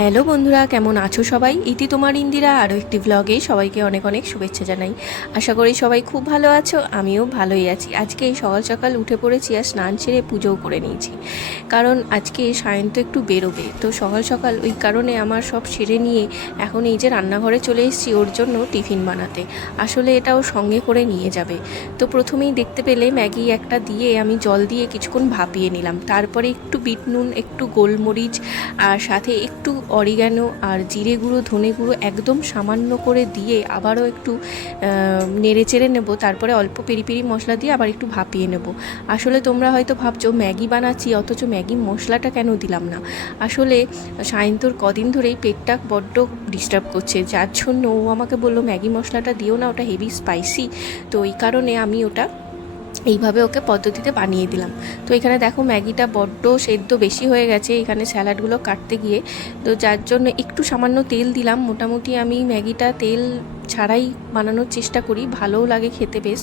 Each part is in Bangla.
হ্যালো বন্ধুরা, কেমন আছো সবাই? ইতি তোমার ইন্দিরা আরও একটি ব্লগে সবাইকে অনেক অনেক শুভেচ্ছা জানাই। আশা করি সবাই খুব ভালো আছো, আমিও ভালোই আছি। আজকে সকাল সকাল উঠে পড়েছি আর স্নান সেরে পুজোও করে নিয়েছি, কারণ আজকে সায়ন তো একটু বেরোবে। তো সকাল সকাল ওই কারণে আমার সব সেরে নিয়ে এখন এই যে রান্নাঘরে চলে এসেছি ওর জন্য টিফিন বানাতে। আসলে এটাও সঙ্গে করে নিয়ে যাবে। তো প্রথমেই দেখতে পেলে ম্যাগি একটা দিয়ে আমি জল দিয়ে কিছুক্ষণ ভাপিয়ে নিলাম। তারপরে একটু বিট নুন, একটু গোলমরিচ আর সাথে একটু অরিগ্যানো আর জিরে গুঁড়ো, ধনে গুঁড়ো একদম সামান্য করে দিয়ে আবারও একটু নেড়ে চেড়ে নেবো। তারপরে অল্প পেরি পেরি মশলা দিয়ে আবার একটু ভাপিয়ে নেব। আসলে তোমরা হয়তো ভাবছো ম্যাগি বানাচ্ছি অথচ ম্যাগি মশলাটা কেন দিলাম না। আসলে সায়ন্তর কদিন ধরেই পেটটা বড্ড ডিস্টার্ব করছে, যার জন্য ও আমাকে বললো ম্যাগি মশলাটা দিও না, ওটা হেভি স্পাইসি। তো এই কারণে আমি ওটা এইভাবে ওকে পদ্ধতিতে বানিয়ে দিলাম। তো এখানে দেখো ম্যাগিটা বড্ড সেদ্ধ বেশি হয়ে গেছে এখানে স্যালাডগুলো কাটতে গিয়ে, তো যার জন্য একটু সামান্য তেল দিলাম। মোটামুটি আমি ম্যাগিটা তেল ছাড়াই বানানোর চেষ্টা করি, ভালোও লাগে খেতে বেশ।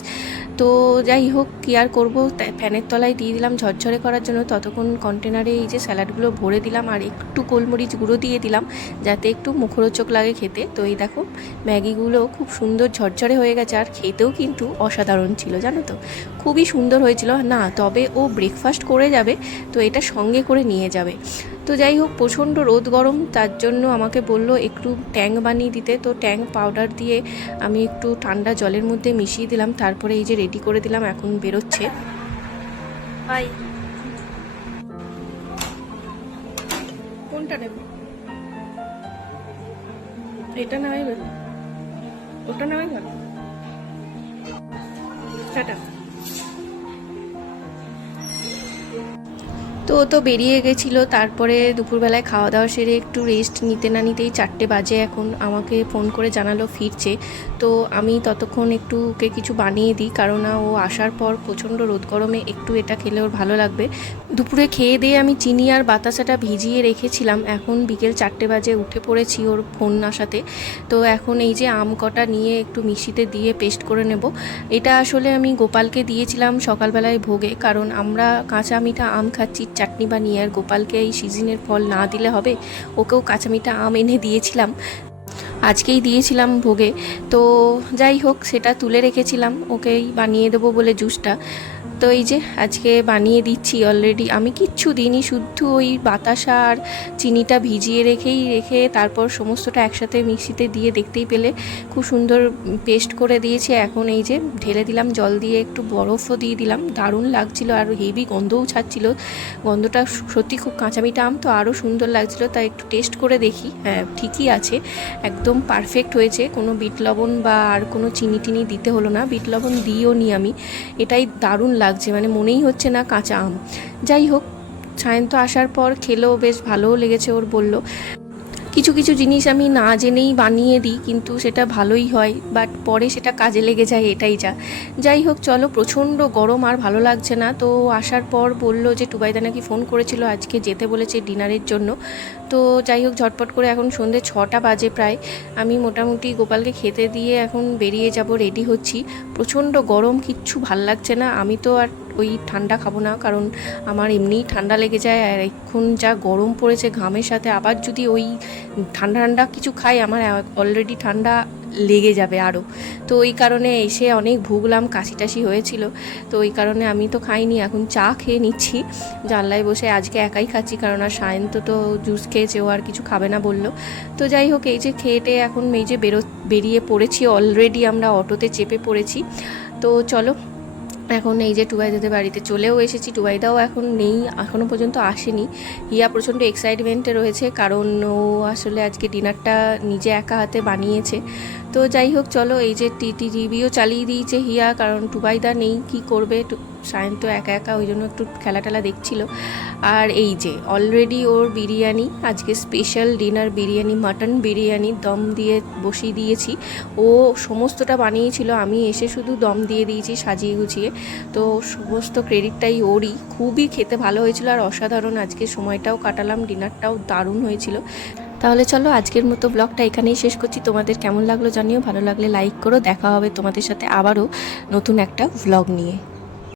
তো যাই হোক, কী আর করবো, ফ্যানের তলায় দিয়ে দিলাম ঝরঝরে করার জন্য। ততক্ষণ কন্টেনারে এই যে স্যালাডগুলো ভরে দিলাম আর একটু গোলমরিচ গুঁড়ো দিয়ে দিলাম যাতে একটু মুখরোচক লাগে খেতে। তো এই দেখো ম্যাগিগুলো খুব সুন্দর ঝরঝরে হয়ে গেছে আর খেতেও কিন্তু অসাধারণ ছিল, জানো তো, খুবই সুন্দর হয়েছিল। না তবে ও ব্রেকফাস্ট করে যাবে, তো এটা সঙ্গে করে নিয়ে যাবে। তো যাই হোক, প্রচণ্ড রোদ গরম, তার জন্য আমাকে বলল একটু ট্যাং বানিয়ে দিতে। তো ট্যাং পাউডার দিয়ে আমি একটু ঠান্ডা জলের মধ্যে মিশিয়ে দিলাম, তারপরে এই যে রেডি করে দিলাম, এখন বেরোচ্ছে। বাই। কোনটা নেব? এটা নেওয়াই ভালো, ওটা নেওয়াই ভালো। টাটা। তো ও তো বেরিয়ে গেছিলো। তারপরে দুপুরবেলায় খাওয়া দাওয়া সেরে একটু রেস্ট নিতে না নিতেই 4টে বাজে এখন, আমাকে ফোন করে জানালো ফিরছে। তো আমি ততক্ষণ একটু ওকে কিছু বানিয়ে দিই, কারণ ও আসার পর প্রচণ্ড রোদ গরমে একটু এটা খেলে ওর ভালো লাগবে। দুপুরে খেয়ে দিয়ে আমি চিনি আর বাতাসাটা ভিজিয়ে রেখেছিলাম। এখন বিকেল 4টে বাজে উঠে পড়েছি ওর ফোন আসাতে। তো এখন এই যে আম কটা নিয়ে একটু মিক্সিতে দিয়ে পেস্ট করে নেব। এটা আসলে আমি গোপালকে দিয়েছিলাম সকালবেলায় ভোগে, কারণ আমরা কাঁচা মিঠা আম খাচ্ছি চাটনি বানিয়ে, আর গোপালকে এই সিজনের ফল না দিলে হবে। ওকেও কাঁচা মিঠা আম এনে দিয়েছিলাম, আজকেই দিয়েছিলাম ভোগে। তো যাই হোক, সেটা তুলে রেখেছিলাম ওকেই বানিয়ে দেবো বলে জুসটা। তো এই যে আজকে বানিয়ে দিচ্ছি। অলরেডি আমি কিচ্ছু দিইনি, শুদ্ধ ওই বাতাসা আর চিনিটা ভিজিয়ে রেখে তারপর সমস্তটা একসাথে মিক্সিতে দিয়ে দেখতেই পেলে খুব সুন্দর পেস্ট করে দিয়েছি। এখন এই যে ঢেলে দিলাম জল দিয়ে, একটু বরফও দিয়ে দিলাম, দারুণ লাগছিল আর হেভি গন্ধও ছাড়ছিল। গন্ধটা সত্যি খুব কাঁচা মিঠা আম তো আরও সুন্দর লাগছিল। তাই একটু টেস্ট করে দেখি, হ্যাঁ ঠিকই আছে, একদম পারফেক্ট হয়েছে। কোনো বিট লবণ বা আর কোনো চিনি টিনি দিতে হলো না, বিট লবণ দিয়েও নি আমি। এটাই দারুণ লাগছে, মানে মনেই হচ্ছে না কাঁচা আম। যাই হোক, সায়ন্ত আসার পর খেলেও বেশ ভালোও লেগেছে। ওর বলল কিছু কিছু জিনিস আমি না জেনেই বানিয়ে দিই, কিন্তু সেটা ভালোই হয়, বাট পরে সেটা কাজে লেগে যায়, এটাই যা। যাই হোক চলো, প্রচণ্ড গরম আর ভালো লাগছে না। তো আসার পর বলল যে টুবাইদা নাকি ফোন করেছিল, আজকে যেতে বলেছে ডিনারের জন্য। তো যাই হোক, ঝটপট করে এখন সন্ধ্যে 6টা বাজে প্রায়, আমি মোটামুটি গোপালকে খেতে দিয়ে এখন বেরিয়ে যাব, রেডি হচ্ছি। প্রচণ্ড গরম, কিচ্ছু ভাল লাগছে না। আমি তো আর ওই ঠান্ডা খাবো না, কারণ আমার এমনিই ঠান্ডা লেগে যায়, আর এখন যা গরম পড়েছে ঘামের সাথে আবার যদি ওই ঠান্ডা ঠান্ডা কিছু খাই, আমার অলরেডি ঠান্ডা লেগে যাবে আরও। তো ওই কারণে এসে অনেক ভুগলাম, কাশি টাশি হয়েছিল। তো ওই কারণে আমি তো খাইনি, এখন চা খেয়ে নিচ্ছি জানলায় বসে। আজকে একাই খাচ্ছি, কারণ আর সায়ন্ত তো জুস খেয়েছে, ও আর কিছু খাবে না বললো। তো যাই হোক, এই যে খেয়েটে এখন এই যে বেরিয়ে পড়েছি, অলরেডি আমরা অটোতে চেপে পড়েছি। তো চলো, এখন এই যে টুবাইদাদের বাড়িতে চলেও এসেছি। টুবাইদাও এখন নেই, এখনও পর্যন্ত আসেনি। হিয়া প্রচণ্ড এক্সাইটমেন্টে রয়েছে, কারণ ও আসলে আজকে ডিনারটা নিজে একা হাতে বানিয়েছে। তো যাই হোক চলো, এই যে টিভিও চালিয়ে দিয়েছে হিয়া, কারণ টুবাইদা নেই, কি করবে, সায়ন্ত একা একা, ওই জন্য একটু খেলা টেলা দেখছিল। আর এই যে অলরেডি ওর বিরিয়ানি, আজকে special dinner biryani, mutton biryani দম দিয়ে বসিয়ে দিয়েছি। ও সমস্তটা বানিয়েছিল, আমি এসে শুধু দম দিয়ে দিয়েছি সাজিয়ে গুছিয়ে। তো সমস্ত ক্রেডিটটাই ওরই, খুবই খেতে ভালো হয়েছিল আর অসাধারণ। আজকে সময়টাও কাটালাম, ডিনারটাও দারুণ হয়েছিল। তাহলে চলো, আজকের মতো ব্লগটা এখানেই শেষ করছি। তোমাদের কেমন লাগলো জানিও, ভালো লাগলে লাইক করো। দেখা হবে তোমাদের সাথে আবারও নতুন একটা ব্লগ নিয়ে।